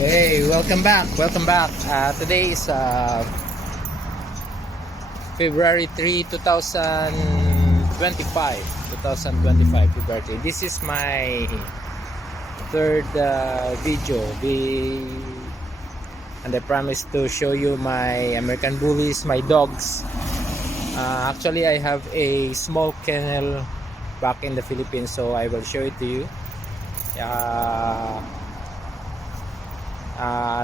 Hey, welcome back. Welcome back. Today is February 3, 2025. 2025 February. This is my third video. And I promise to show you my American Bullies, my dogs. Actually, I have a small kennel back in the Philippines, so I will show it to you.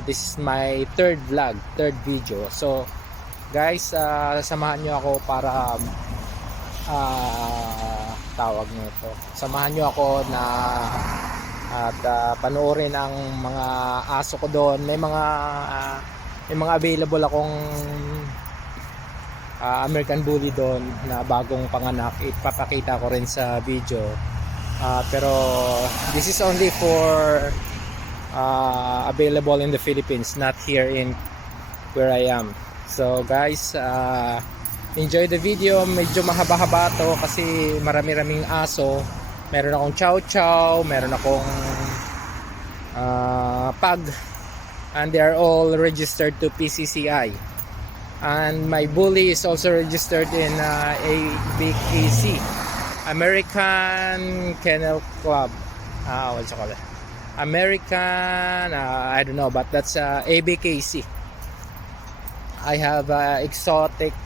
This is my third vlog, third video. So guys, samahan nyo ako para tawag nito. Samahan nyo ako na at panoorin ang mga aso ko doon. May mga available akong American Bully doon na bagong panganak. Ipapakita ko rin sa video. Pero this is only for available in the Philippines, not here in where I am. So guys, enjoy the video. Medyo mahaba-haba to kasi marami-raming aso. Meron akong chow chow, meron akong pug, and they are all registered to PCCI. And my bully is also registered in ABKC, American Kennel Club. What's it called? American, I don't know, but that's ABKC. I have exotic,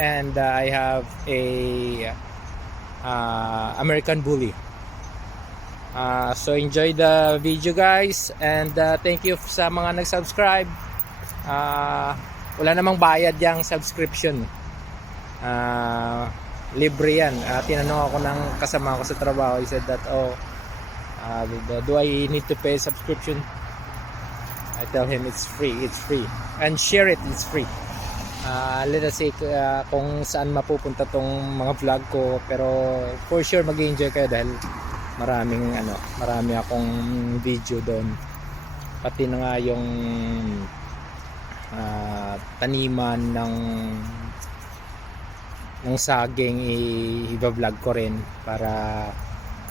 and I have a American Bully. So enjoy the video guys, and thank you sa mga nag-subscribe. Wala namang bayad yung subscription. Libre yan. Tinanong ako ng kasama ko sa trabaho. He said that, do I need to pay subscription? I tell him it's free, and share it, it's free. Let us say kung saan mapupunta tong mga vlog ko, pero for sure mag-enjoy kayo dahil marami akong video doon, pati na nga yung taniman ng saging i-vlog ko rin para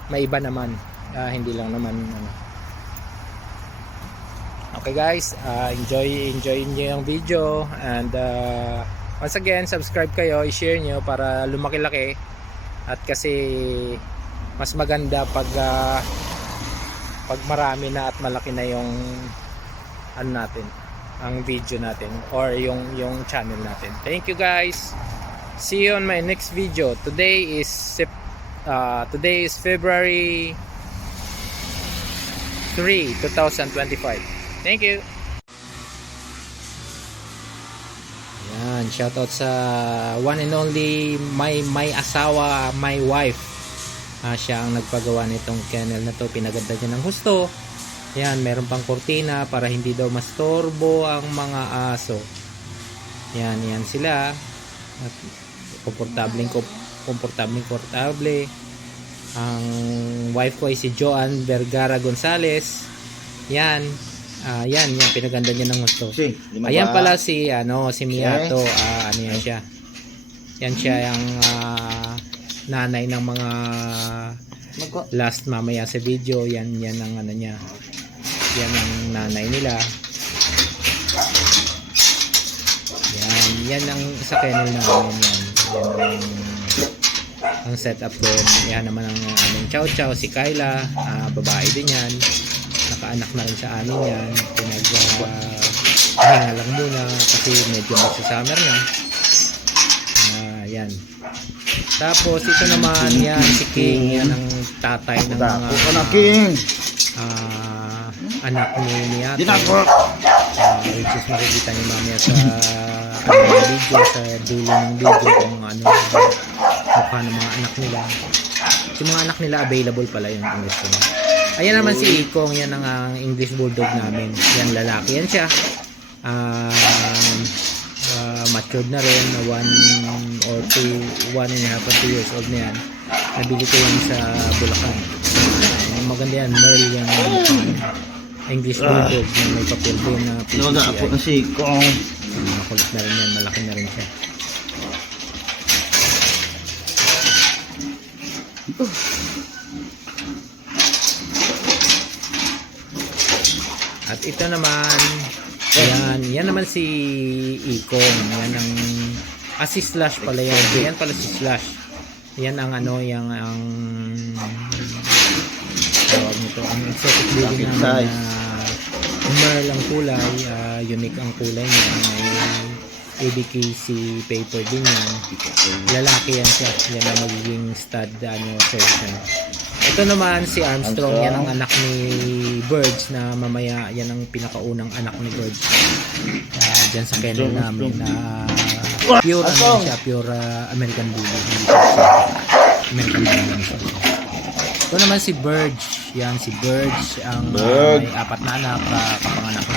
maiba naman. Hindi lang naman Okay guys, enjoy niyo yung video, and once again, subscribe kayo, i-share nyo para lumaki-laki, at kasi mas maganda pag marami na at malaki na yung natin, ang video natin or yung channel natin. Thank you guys. See you on my next video. Today is February 3, 2025. Thank you. Yan, shoutout sa one and only my asawa, my wife. Siya ang nagpagawa nitong kennel na to. Pinaganda niya ng husto. Yan, meron pang kortina para hindi daw mastorbo ang mga aso. Yan sila. At komportable. Ang wife ko ay si Joan Vergara Gonzales. Yan pinaganda niya ng gusto. Ayan pala si Miato, yan siya. Yan siya yung nanay ng mga last mamaya sa video. Yan ang niya. Yan ang nanay nila. Yan ang sa kennel namin. Yan ang setup doon. Yan naman ang aming chow chow, si Kyla, babae din yan. Nakaanak na rin sa anin yan. Hinga lang muna kasi medyo magsasummer na. Yan. Tapos ito naman, yan si King. Yan ang tatay ng mga anak ni Miato. Which is makikita niyo mamaya sa video, sa dulo ng video kung mukha ng mga anak nila. Yung mga anak nila available pala yung English nila. Ayan naman si Ikong, yan ang English Bulldog namin. Yan lalaki yan siya. Matured na rin, 1 or 2, 1 and a half or 2 years old na yan. Nabili ko yan sa Bulacan. Maganda yan, Merl yan. English Bulldog na may papel din na PCCI. Makulit na rin yan, malaki na rin siya. At ito naman, yan naman si Ikong. Yan ang si Slash pala yan. Yan pala si Slash. Yan ang yung ang tawag nito, ang exotic breeding namin na merl ang kulay, unique ang kulay niya, may ABKC paper din yan. Lalaki yan siya. Yan ang magiging stud version. Ito naman si Armstrong. Yan ang anak ni Birds na mamaya yan ang pinakaunang anak ni Birds dyan sa kennel namin na pure siya, pure American Bully. American Bully. Ito naman si Birds. Yan si Birds ang may 4 na anak, kapanganak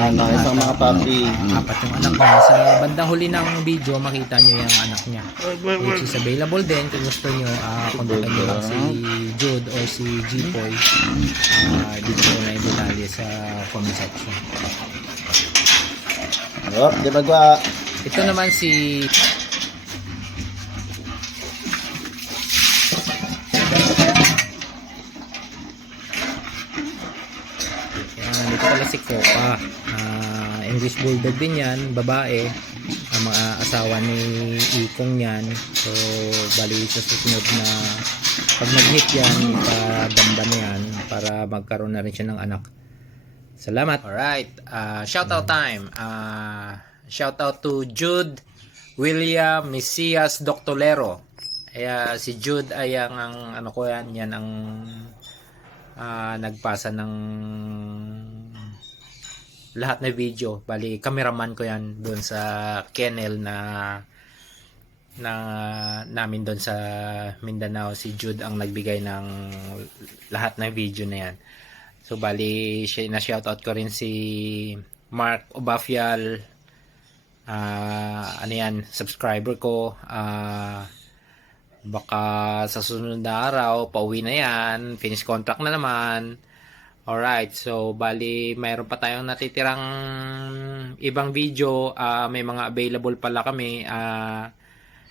ng isang mga papi. 4 yung anak niya. Sa bandang huli ng video, makita nyo yung anak niya. Which is available din. Kung gusto nyo, kontakin nyo lang si Jude or si G-Boy. Dito ko na i-detalye sa comment section. Di ba gwa? Ito naman si dito pala si Copa. English Bulldog din yan, babae. Ang mga asawa ni Ikong yan. So bali sa susunod na pag nag-hit yan, ipadamba na yan para magkaroon na rin siya ng anak. Salamat. Alright, shoutout time. Shoutout to Jude William Mesias Doctolero. Si Jude ay ang ano ko yan ang nagpasa ng lahat na video. Bali cameraman ko yan doon sa kennel na namin doon sa Mindanao. Si Jude ang nagbigay ng lahat ng video na yan. So bali na shoutout ko rin si Mark Obafial, subscriber ko. Baka sa susunod na araw pauwi na yan, finish contract na naman. Alright, so bali mayroon pa tayong natitirang ibang video. May mga available pala kami.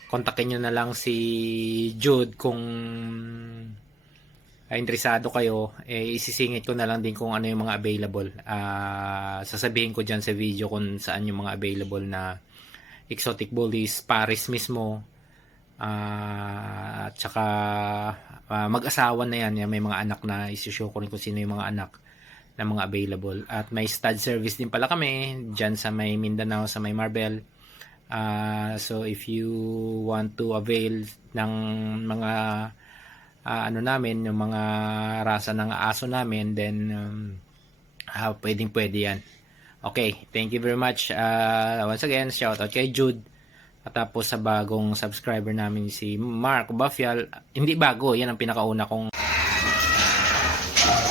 Kontakin nyo na lang si Jude kung interesado kayo. Isisingit ko na lang din kung ano yung mga available. Sasabihin ko dyan sa video kung saan yung mga available na exotic bullies, Paris mismo. At saka mag-asawa na yan. May mga anak na isushow ko rin kung sino yung mga anak na mga available. At may stud service din pala kami dyan sa may Mindanao, sa may Marbel. So if you want to avail ng mga namin, yung mga rasa ng aso namin, then pwedeng pwede yan. Okay, thank you very much. Once again, shout out kay Jude. At tapos sa bagong subscriber namin si Mark Bafial. Hindi bago, yan ang pinakauna kong ito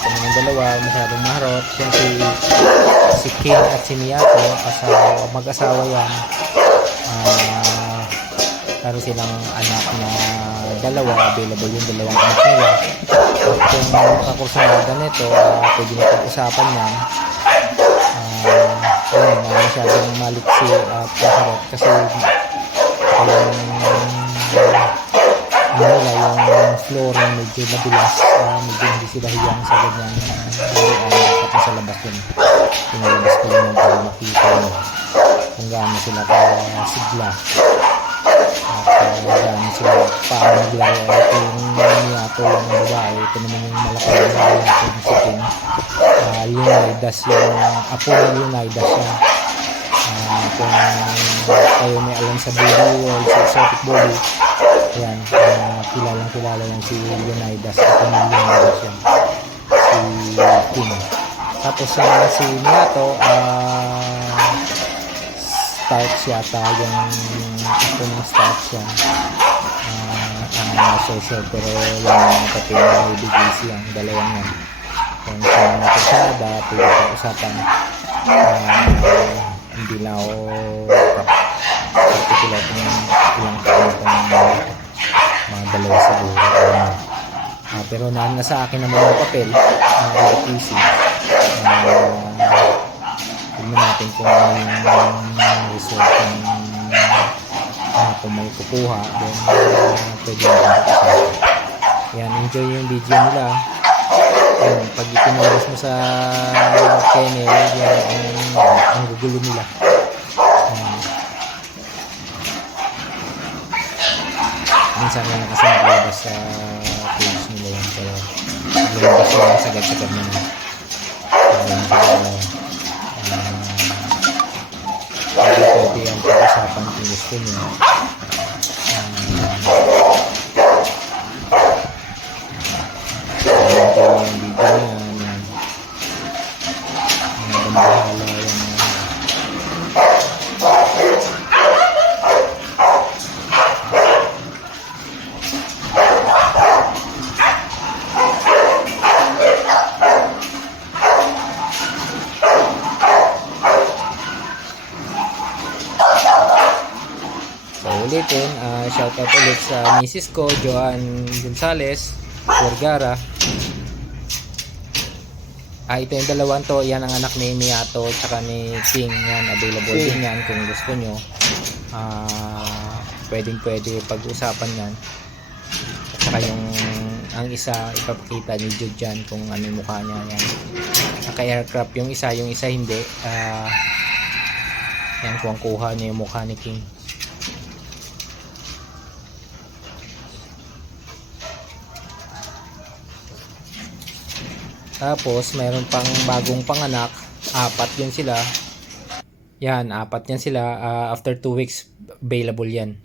yung dalawa, masyadong maharot. Yan si King at si Miyako, mag-asawa yan. Meron silang anak na dalawa, available yung dalawang anak nila. At kung kakursunada nito, pwede na pag-usapan yan. Masyadong maliksi at maharot kasi yung flooring medyo madulas, medyo hindi sila hiyang sa ganyan dapat na sa labas yun. Pinalabas ko lang para makita nyo kung gaano sila sigla at gaano sila paano naglaro. Ito yung Miyako, yung babae. Ito naman yung malaki yung babae natin si King. Leonidas yung apo ng Leonidas siya. Kung kayo may alam sa bully o sa exotic bully, ayan, kilala yan si Leonidas. Ito yung Leonidas yan, si King. Tapos si Miyato, Starks yata yung ako ng Starks yan. Social, pero yung pati yung BGC yan, dalawang yan. Kung saan nakasada, pwede pa usapan. Hindi na ako particular kung ilang taon kung mga dalawa siguro. Pero nasa akin naman yung papel ng RTC. Tignan natin kung yung result kung may kukuha, then pwede natin ito. Yan, enjoy yung video nila. Yan, pag ipinulos mo sa kennel, yan ang gugulo nila. Yan. Minsan na lang kasi nakalabas sa page nila yan, pero lumabas yun sagad-sagad na naman. Pwede yan pag-usapan kung gusto nyo. Ayan ko yung video na yan. Mga bandahala yan. So ulitin, shoutout ulit sa misis ko, Joan Gonzales Vergara. Ito yung dalawang to, yan ang anak ni Miato tsaka ni King. Yan, available din yan kung gusto nyo. Pwede pag-usapan yan. At saka yung ang isa ipapakita ni Jude dyan kung ano yung mukha niya. Yan, naka-aircraft yung isa hindi. Yan, kuha niya yung mukha ni King. Tapos mayroon pang bagong panganak, 4 yun sila. Yan, 4 yan sila. After 2 weeks available yan.